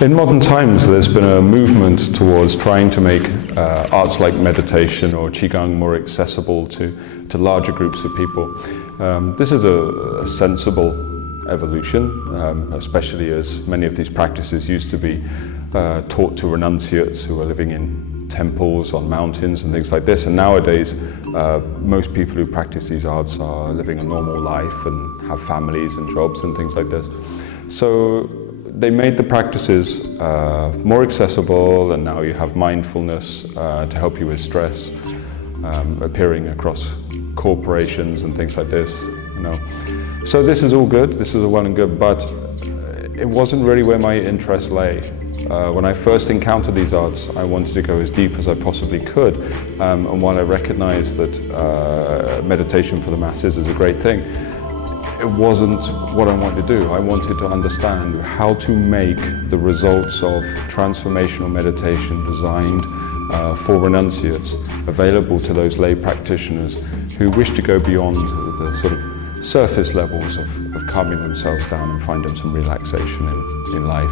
In modern times, there's been a movement towards trying to make arts like meditation or Qigong more accessible to larger groups of people. This is a sensible evolution, especially as many of these practices used to be taught to renunciates who are living in temples on mountains and things like this. And nowadays, most people who practice these arts are living a normal life and have families and jobs and things like this. So they made the practices more accessible, and now you have mindfulness to help you with stress, appearing across corporations and things like this. So this is all good, this is all well and good, but it wasn't really where my interest lay. When I first encountered these arts, I wanted to go as deep as I possibly could, and while I recognized that meditation for the masses is a great thing, it wasn't what I wanted to do. I wanted to understand how to make the results of transformational meditation designed for renunciates available to those lay practitioners who wish to go beyond the sort of surface levels of calming themselves down and finding some relaxation in life.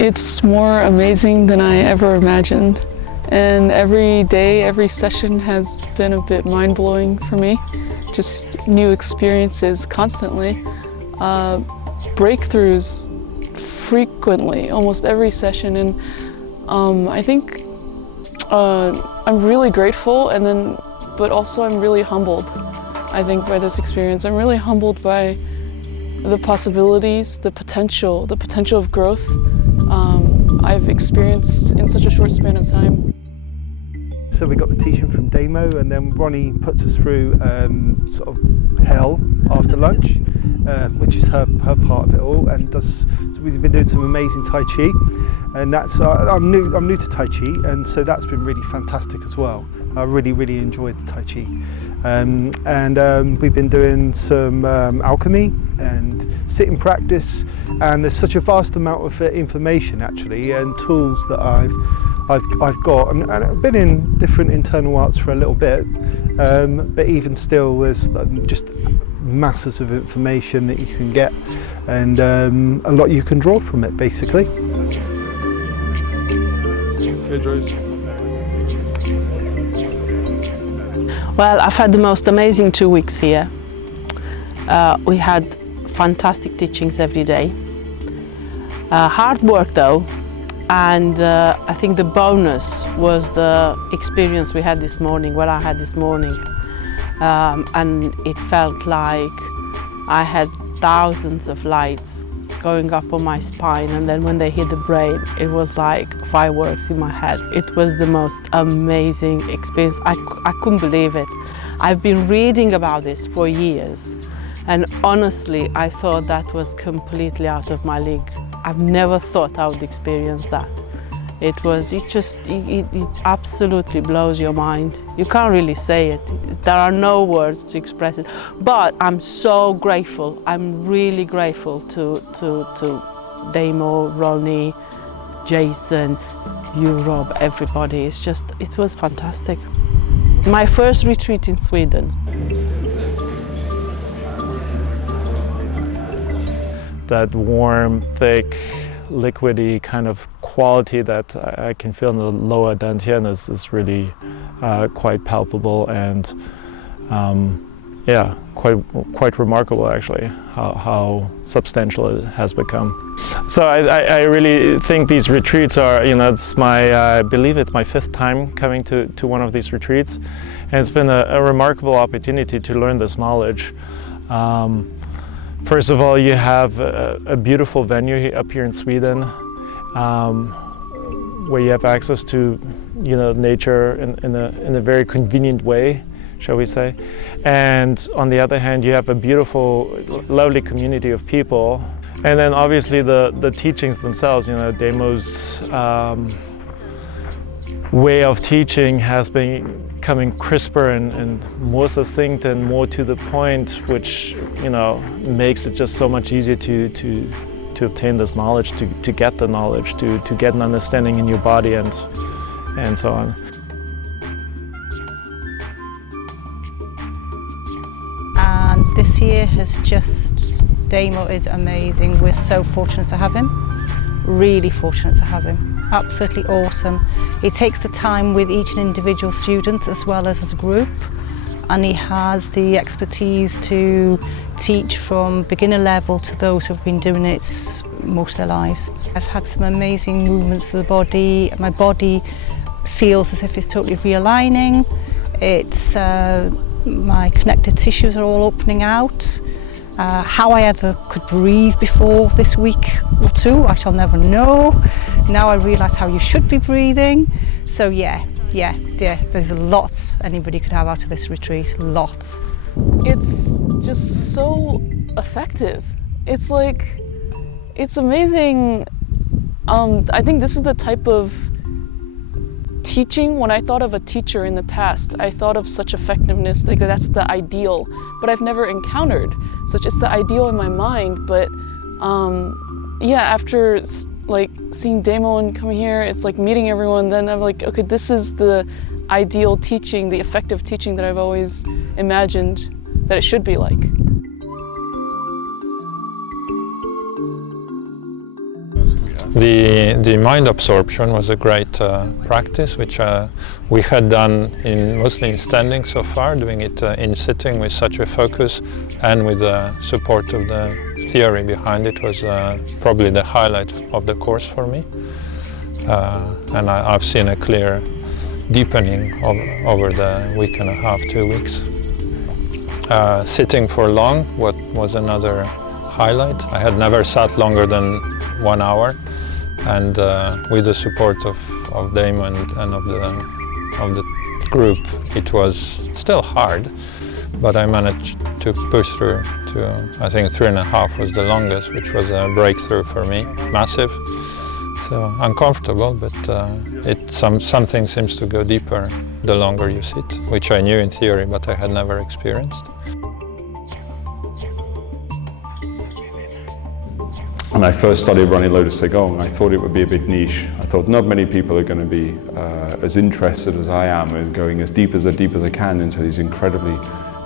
It's more amazing than I ever imagined. And every day, every session has been a bit mind-blowing for me. Just new experiences constantly. Breakthroughs frequently, almost every session. And I think I'm really grateful, but also I'm really humbled, I think, by this experience. I'm really humbled by the possibilities, the potential of growth I've experienced in such a short span of time. So we got the teaching from Damo, and then Ronnie puts us through sort of hell after lunch, which is her part of it all. And so we've been doing some amazing Tai Chi, and that's I'm new to Tai Chi, and so that's been really fantastic as well. I really enjoyed the Tai Chi, and we've been doing some alchemy and sitting practice, and there's such a vast amount of information actually and tools that I've got, and I've been in different internal arts for a little bit, but even still there's just masses of information that you can get, and a lot you can draw from it basically. Hey Joyce. Well, I've had the most amazing 2 weeks here. We had fantastic teachings every day. Hard work though, and I think the bonus was the experience we had this morning, what I had this morning. And it felt like I had thousands of lights going up on my spine, and then when they hit the brain, it was like fireworks in my head. It was the most amazing experience. I couldn't believe it. I've been reading about this for years, and honestly, I thought that was completely out of my league. I've never thought I would experience that. It absolutely blows your mind. You can't really say it. There are no words to express it. But I'm so grateful. I'm really grateful to Damo, Ronnie, Jason, you, Rob, everybody. It was fantastic. My first retreat in Sweden. That warm, thick, liquidy kind of quality that I can feel in the lower dantian is really quite palpable, and yeah, quite remarkable actually how substantial it has become. So I really think these retreats are, it's I believe it's my 5th time coming to one of these retreats, and it's been a remarkable opportunity to learn this knowledge. First of all, you have a beautiful venue up here in Sweden, where you have access to, nature in a very convenient way, shall we say. And on the other hand, you have a beautiful, lovely community of people. And then obviously the teachings themselves, Damo's way of teaching has been becoming crisper and more succinct and more to the point, which makes it just so much easier to obtain this knowledge, to get the knowledge, to get an understanding in your body and so on. And This year has just, Damo is amazing. We're so fortunate to have him. Really fortunate to have him. Absolutely awesome. He takes the time with each individual student as well as a group, and he has the expertise to teach from beginner level to those who've been doing it most of their lives. I've had some amazing movements to the body. My body feels as if it's totally realigning. It's my connective tissues are all opening out. How I ever could breathe before this week or two, I shall never know. Now I realise how you should be breathing. So yeah, there's lots anybody could have out of this retreat, lots. It's just so effective. It's like, it's amazing. I think this is the type of teaching, when I thought of a teacher in the past, I thought of such effectiveness, like that's the ideal, but I've never encountered such. It's the ideal in my mind, but yeah, after like seeing Damo and coming here, it's like meeting everyone, then I'm like, okay, this is the ideal teaching, the effective teaching that I've always imagined that it should be like. The mind absorption was a great practice, which we had done mostly in standing so far, doing it in sitting with such a focus, and with the support of the theory behind it was probably the highlight of the course for me. And I've seen a clear deepening over the week and a half, 2 weeks. Sitting for long was another highlight. I had never sat longer than 1 hour. And with the support of Damo and of the group, it was still hard, but I managed to push through to, I think 3.5 was the longest, which was a breakthrough for me, massive. So uncomfortable, but something seems to go deeper the longer you sit, which I knew in theory, but I had never experienced. When I first started running Lotus Nei Gong, I thought it would be a big niche. I thought not many people are going to be as interested as I am in going as deep as I can into these incredibly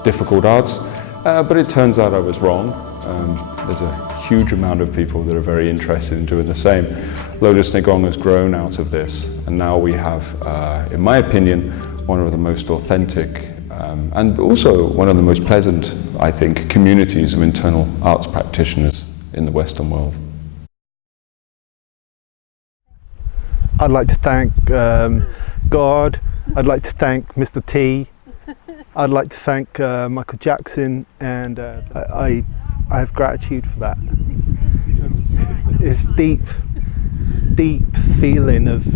difficult arts. But it turns out I was wrong. There's a huge amount of people that are very interested in doing the same. Lotus Nei Gong has grown out of this, and now we have, in my opinion, one of the most authentic and also one of the most pleasant, I think, communities of internal arts practitioners in the Western world. I'd like to thank God. I'd like to thank Mr. T. I'd like to thank Michael Jackson, and I have gratitude for that. It's deep feeling of,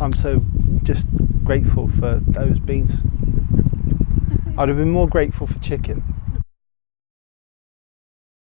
I'm so just grateful for those beans. I'd have been more grateful for chicken.